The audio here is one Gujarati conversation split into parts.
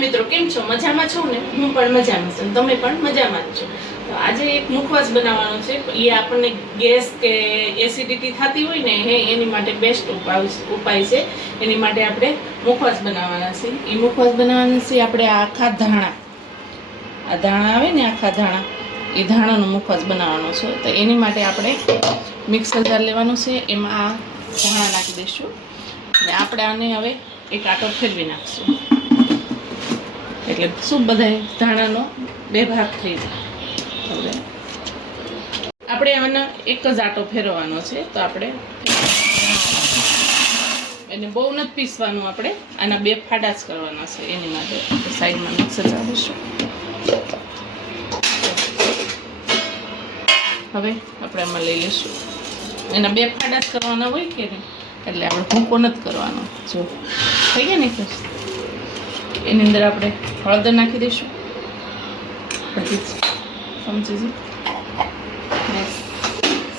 મિત્રો, કેમ છો? મજામાં છો ને? હું પણ મજામાં છું, તમે પણ મજામાં જ છો. તો આજે એક મુખવાસ બનાવવાનો છે. એ આપણને ગેસ કે એસિડિટી થતી હોય ને એની માટે બેસ્ટ ઉપાય છે. એની માટે આપણે મુખવાસ બનાવવાના છે. એ મુખવાસ બનાવવાના છે આપણે આખા ધાણા, આ ધાણા આવે ને આખા ધાણા, એ ધાણાનો મુખવાસ બનાવવાનો છે. તો એની માટે આપણે મિક્સર જાર લેવાનું છે, એમાં આ ધાણા નાખી દઈશું અને આપણે આને હવે એક આટો ફેરવી નાખશું, એટલે શું બધા ધાણાનો બે ભાગ થઈ જાય. હવે આપણે આનો એક જ આટો ફેરવવાનો છે. તો આપણે એને બહુ નથી પીસવાનું, આપણે આના બે ફાડા જ કરવાના છે. એની માટે સાઈડમાં મિક્સર ચાલીશું. હવે આપણે આમાં લઈ લઈશું, એના બે ફાડા જ કરવાના હોય કે નહીં, એટલે આપણે ભૂકો નથી કરવાનો. જો થઈ ગયા ને, એની અંદર આપણે હળદર નાખી દઈશું બધી સમજી, ને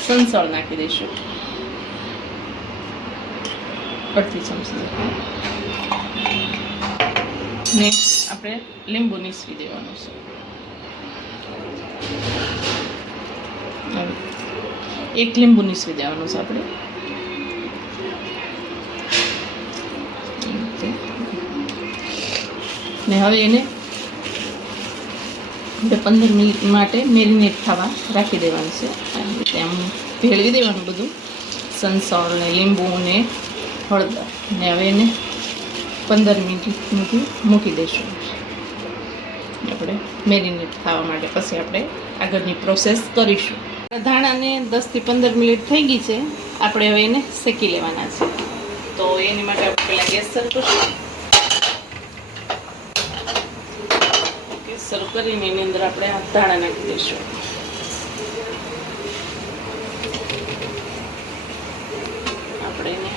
સંસળ નાખી દઈશું અડધી ચમચી, ને આપણે લીંબુ નીસવી દેવાનું છે. એક લીંબુ નીસવી દેવાનું છે આપણે. ને હવે એને 15 મિનિટ માટે મેરિનેટ થવા રાખી દેવાનું છે. આવી રીતે આમ ભેળવી દેવાનું બધું, સંસળ ને લીંબુ ને હળદર, ને હવે એને 15 મિનિટ સુધી મૂકી દઈશું આપણે મેરિનેટ થવા માટે. પછી આપણે આગળની પ્રોસેસ કરીશું. ધાણાને 10 થી 15 મિનિટ થઈ ગઈ છે. આપણે હવે એને શેકી લેવાના છે. તો એની માટે આપણે પહેલાં ગેસ શરૂ કરીશું. શરૂ કરીને એની અંદર આપણે આ ધાણા નાખી દઈશું. આપણે એને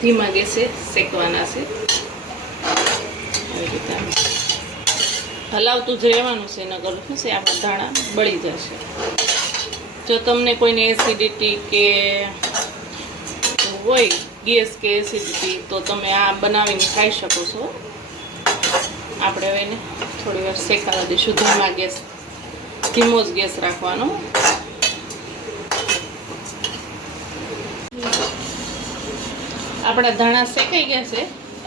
ધીમા ગેસે શેકવાના છે. આવી રીતે હલાવતું જ રહેવાનું છે, નકર શું છે આપણા ધાણા બળી જશે. જો તમને કોઈને એસિડિટી કે હોય, ગેસ કે એસિડિટી, તો તમે આ બનાવીને ખાઈ શકો છો. આપણે હવે એને થોડી વાર શેકાવા દઈશું ધીમા ગેસ, ધીમો જ ગેસ રાખવાનો. આપણા ધાણા શેકાઈ ગયા છે,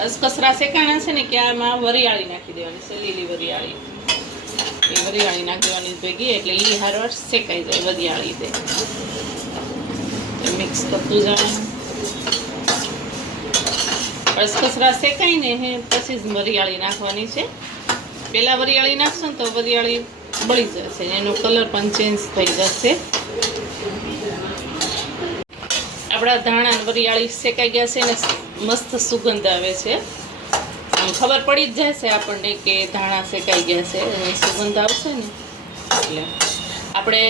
અસકસરા શેકાણા છે ને કે આમાં વરિયાળી નાખી દેવાની છે, લીલી વરિયાળી. એ વરિયાળી નાખી દેવાની ભેગી, એટલે એ હારવાર શેકાઈ જાય વરિયાળી દે. મિક્સ કરતું જવાનું. અસકસરા શેકાઈ ને પછી જ વરિયાળી નાખવાની છે. પહેલાં વરિયાળી નાખશો ને તો વરિયાળી બળી જશે, એનો કલર પણ ચેન્જ થઈ જશે. આપણા ધાણા વરિયાળી શેકાઈ ગયા છે ને મસ્ત સુગંધ આવે છે. આમ ખબર પડી જ જશે આપણને કે ધાણા શેકાઈ ગયા છે, એની સુગંધ આવશે ને. એટલે આપણે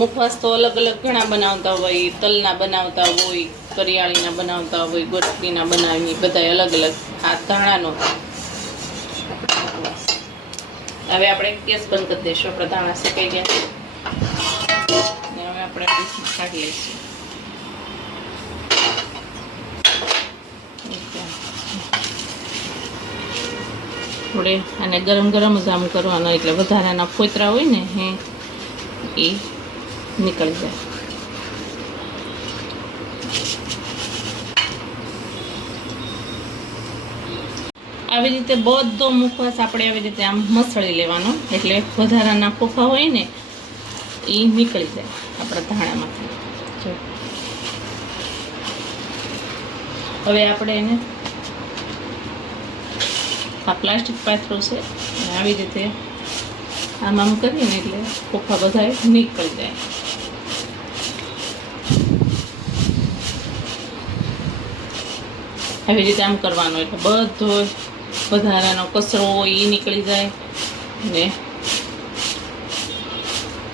મુખવાસ તો અલગ અલગ ઘણા બનાવતા હોય, તલના બનાવતા હોય, કરિયાળીના બનાવતા હોય, ગોટલીના બનાવી, બધા અલગ અલગ. આ ધાણાનો મુખવાસ. હવે આપણે ગેસ બંધ કરી દઈશું. આપણા ધાણા શેકાઈ ગયા ને હવે આપણે કાઢી લઈશું. થોડે અને ગરમ ગરમ જ આમ કરવાનો, એટલે વધારાના ફોતરા હોય ને એ નીકળી જાય. આવી રીતે બધો મુખવાસ આપણે આવી રીતે આમ મસળી લેવાનો, એટલે વધારાના ફોફા હોય ને એ નીકળી જાય આપણા ધાણામાંથી. જો હવે આપણે એને આ પ્લાસ્ટિક પાથરો છે, આવી રીતે આમ આમ કરીને એટલે ફોફા બધા નીકળી જાય. આવી રીતે આમ કરવાનું, એટલે બધો વધારાનો કચરો હોય એ નીકળી જાય ને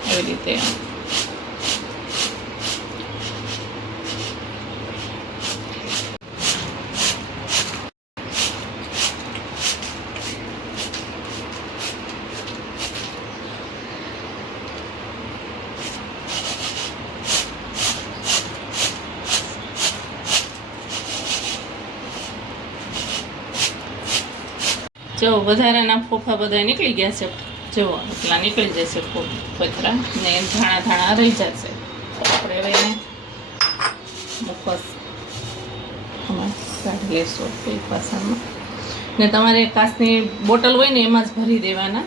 આવી રીતે જો વધારાના ફોફા બધા નીકળી ગયા છે, જો એટલા નીકળી જશે ફોતરા ને ધાણા ધાણા રહી જશે. તો આપણે હવે એને મુખવાસ કાઢી લેશું એક વાસણમાં. ને તમારે કાચની બોટલ હોય ને એમાં જ ભરી દેવાના,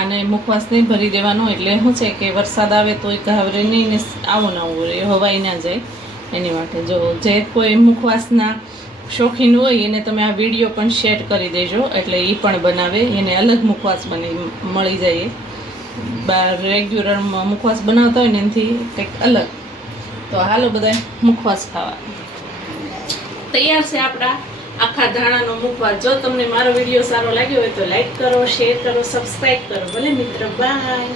અને મુખવાસ નહીં ભરી દેવાનો. એટલે શું છે કે વરસાદ આવે તો એ ઘાવરે નહીં ને આવું ના આવું રહે, હવાઈ ના જાય એની માટે. જો જે કોઈ મુખવાસના શોખીન હોય એને તમે આ વિડીયો પણ શેર કરી દેજો, એટલે એ પણ બનાવે, એને અલગ મુખવાસ મળી જાય. બાર રેગ્યુલર મુખવાસ બનાવતા હોય ને એનાથી કંઈક અલગ. તો હાલો બધા મુખવાસ ખાવા. તૈયાર છે આપણા આખા ધાણાનો મુખવાસ. જો તમને મારો વિડીયો સારો લાગ્યો હોય તો લાઈક કરો, શેર કરો, સબસ્ક્રાઈબ કરો. ભલે મિત્ર, બાય.